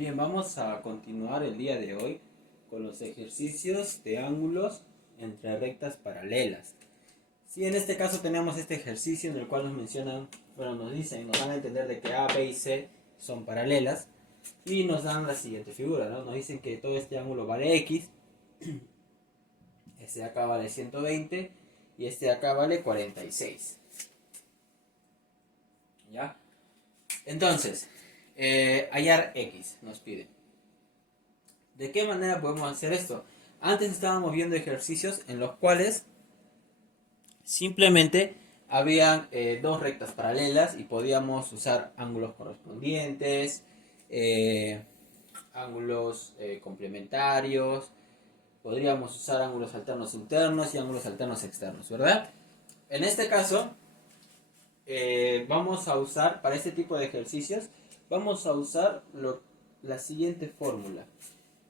Bien, vamos a continuar el día de hoy con los ejercicios de ángulos entre rectas paralelas. Si en este caso tenemos este ejercicio en el cual nos mencionan, nos dicen, nos dan a entender de que A, B y C son paralelas y nos dan la siguiente figura, ¿no? Nos dicen que todo este ángulo vale X, este de acá vale 120 y este de acá vale 46. ¿Ya? Entonces, hallar X nos pide. ¿De qué manera podemos hacer esto? Antes estábamos viendo ejercicios en los cuales simplemente habían dos rectas paralelas y podíamos usar ángulos correspondientes, ángulos complementarios, podríamos usar ángulos alternos internos y ángulos alternos externos, ¿verdad? En este caso, vamos a usar, para este tipo de ejercicios, vamos a usar la siguiente fórmula.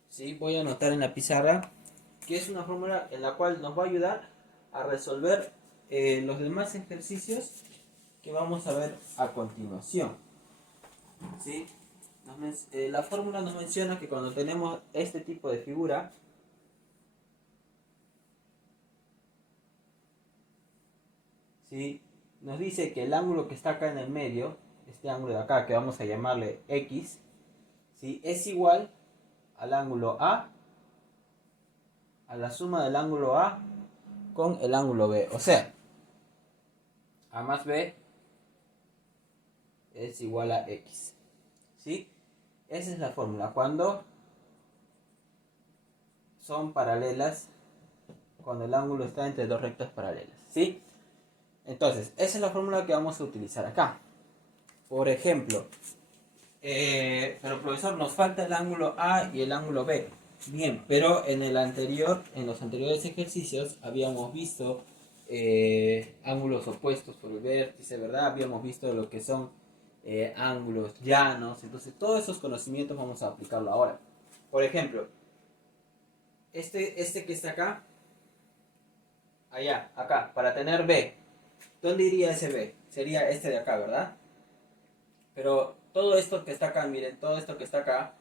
¿Sí? Voy a anotar en la pizarra que es una fórmula en la cual nos va a ayudar a resolver los demás ejercicios que vamos a ver a continuación. ¿Sí? La fórmula nos menciona que cuando tenemos este tipo de figura, ¿sí? Nos dice que el ángulo que está acá en el medio, este ángulo de acá que vamos a llamarle X, ¿sí? Es igual al ángulo A, a la suma del ángulo A con el ángulo B. O sea, A más B es igual a X. ¿Sí? Esa es la fórmula. Cuando son paralelas, cuando el ángulo está entre dos rectas paralelas. ¿Sí? Entonces, esa es la fórmula que vamos a utilizar acá. Por ejemplo, pero profesor, nos falta el ángulo A y el ángulo B. Bien, pero en los anteriores ejercicios habíamos visto ángulos opuestos por el vértice, ¿verdad? Habíamos visto lo que son ángulos llanos. Entonces, todos esos conocimientos vamos a aplicarlo ahora. Por ejemplo, este que está acá, allá, acá, para tener B. ¿Dónde iría ese B? Sería este de acá, ¿verdad? Pero todo esto que está acá, miren, todo esto que está acá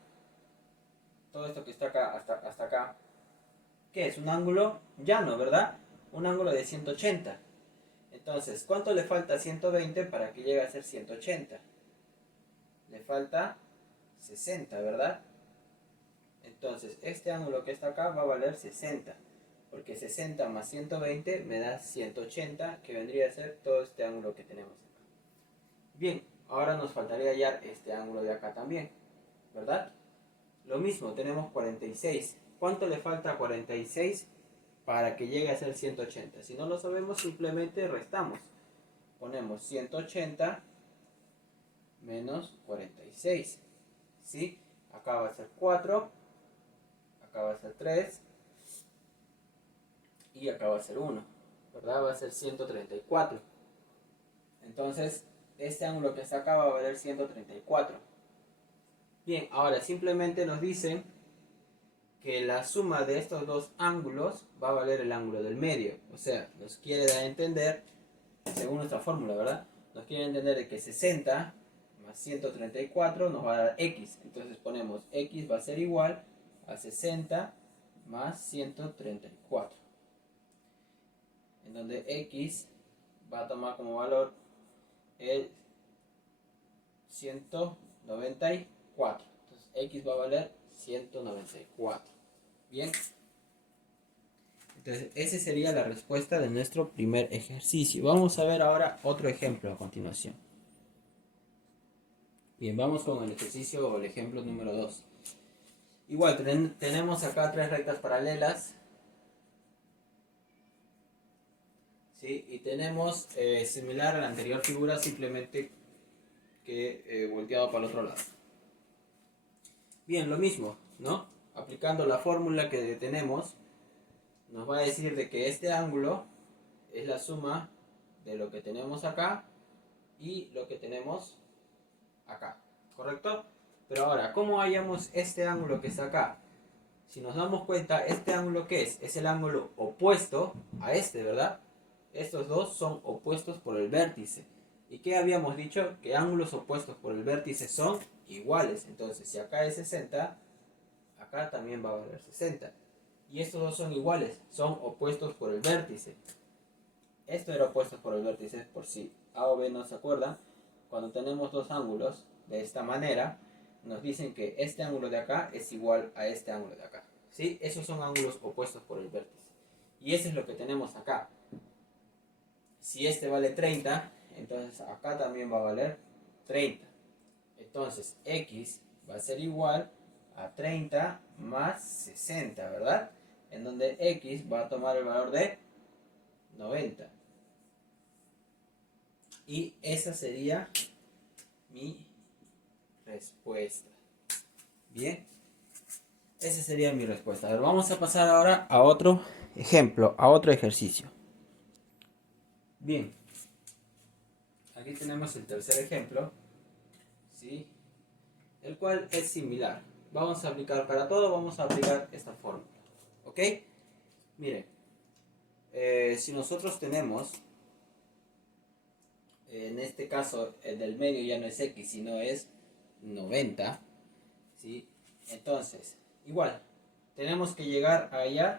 hasta acá, ¿qué es? Un ángulo llano, ¿verdad? Un ángulo de 180. Entonces, ¿cuánto le falta a 120 para que llegue a ser 180? Le falta 60, ¿verdad? Entonces, este ángulo que está acá va a valer 60. Porque 60 más 120 me da 180, que vendría a ser todo este ángulo que tenemos acá. Bien, ahora nos faltaría hallar este ángulo de acá también, ¿verdad? Lo mismo, tenemos 46. ¿Cuánto le falta a 46 para que llegue a ser 180? Si no lo sabemos, simplemente restamos. Ponemos 180 menos 46. ¿Sí? Acá va a ser 4, acá va a ser 3 y acá va a ser 1. ¿Verdad? Va a ser 134. Entonces, este ángulo que está acá va a valer 134. Bien, ahora simplemente nos dicen que la suma de estos dos ángulos va a valer el ángulo del medio. O sea, nos quiere dar a entender, según nuestra fórmula, ¿verdad? Nos quiere entender de que 60 más 134 nos va a dar X. Entonces ponemos X va a ser igual a 60 más 134. En donde X va a tomar como valor el 194. Entonces X va a valer 194. Bien. Entonces, esa sería la respuesta de nuestro primer ejercicio. Vamos a ver ahora otro ejemplo a continuación. Bien, vamos con el ejercicio o el ejemplo número 2. Igual, tenemos acá tres rectas paralelas. ¿Sí? Y tenemos similar a la anterior figura, simplemente que volteado para el otro lado. Bien, lo mismo, ¿no? Aplicando la fórmula que tenemos, nos va a decir de que este ángulo es la suma de lo que tenemos acá y lo que tenemos acá, ¿correcto? Pero ahora, ¿cómo hallamos este ángulo que está acá? Si nos damos cuenta, este ángulo ¿qué es? Es el ángulo opuesto a este, ¿verdad? Estos dos son opuestos por el vértice. ¿Y qué habíamos dicho? Que ángulos opuestos por el vértice son iguales. Entonces, si acá es 60, acá también va a valer 60. Y estos dos son iguales, son opuestos por el vértice. Esto era opuestos por el vértice, por si A o B no se acuerdan. Cuando tenemos dos ángulos de esta manera, nos dicen que este ángulo de acá es igual a este ángulo de acá. ¿Sí? Esos son ángulos opuestos por el vértice. Y eso es lo que tenemos acá. Si este vale 30, entonces acá también va a valer 30. Entonces X va a ser igual a 30 más 60, ¿verdad? En donde X va a tomar el valor de 90. Y esa sería mi respuesta. Bien, esa sería mi respuesta. A ver, vamos a pasar ahora a otro ejemplo, a otro ejercicio. Bien, aquí tenemos el tercer ejemplo, ¿sí? El cual es similar. Vamos a aplicar para todo, vamos a aplicar esta fórmula. ¿Ok? Miren, si nosotros tenemos, en este caso, el del medio ya no es X, sino es 90, ¿sí? Entonces, igual, tenemos que llegar a hallar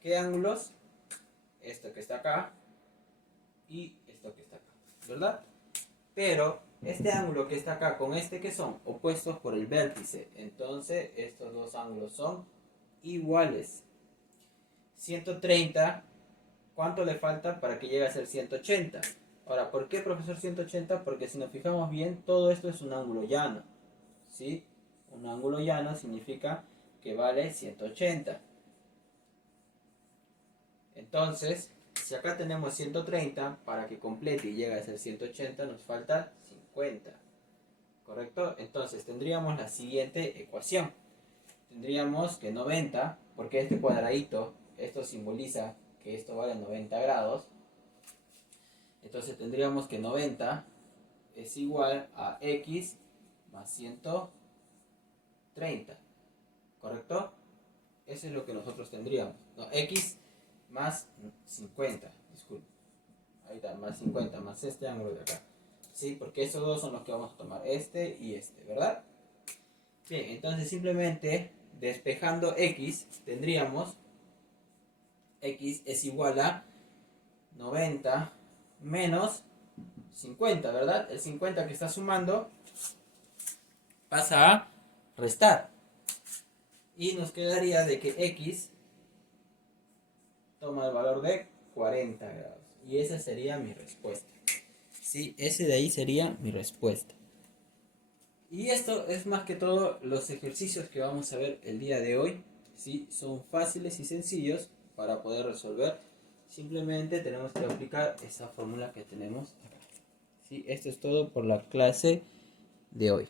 qué ángulos, esto que está acá y esto que está acá, ¿verdad? Pero este ángulo que está acá con este que son opuestos por el vértice, entonces estos dos ángulos son iguales. 130, ¿cuánto le falta para que llegue a ser 180? Ahora, ¿por qué, profesor, 180? Porque si nos fijamos bien, todo esto es un ángulo llano, ¿sí? Un ángulo llano significa que vale 180. Entonces, si acá tenemos 130, para que complete y llegue a ser 180 nos falta 50. ¿Correcto? Entonces tendríamos la siguiente ecuación. Tendríamos que 90, porque este cuadradito, esto simboliza que esto vale 90 grados. Entonces tendríamos que 90 es igual a X más 130. ¿Correcto? Eso es lo que nosotros tendríamos. No, X más 50, disculpe. Ahí está, más 50, más este ángulo de acá. ¿Sí? Porque esos dos son los que vamos a tomar, este y este, ¿verdad? Bien, entonces simplemente despejando X, tendríamos X es igual a 90 menos 50, ¿verdad? El 50 que está sumando pasa a restar. Y nos quedaría de que X toma el valor de 40 grados. Y esa sería mi respuesta. Sí, ese de ahí sería mi respuesta. Y esto es más que todo los ejercicios que vamos a ver el día de hoy. ¿Sí? Son fáciles y sencillos para poder resolver. Simplemente tenemos que aplicar esa fórmula que tenemos acá. ¿Sí? Esto es todo por la clase de hoy.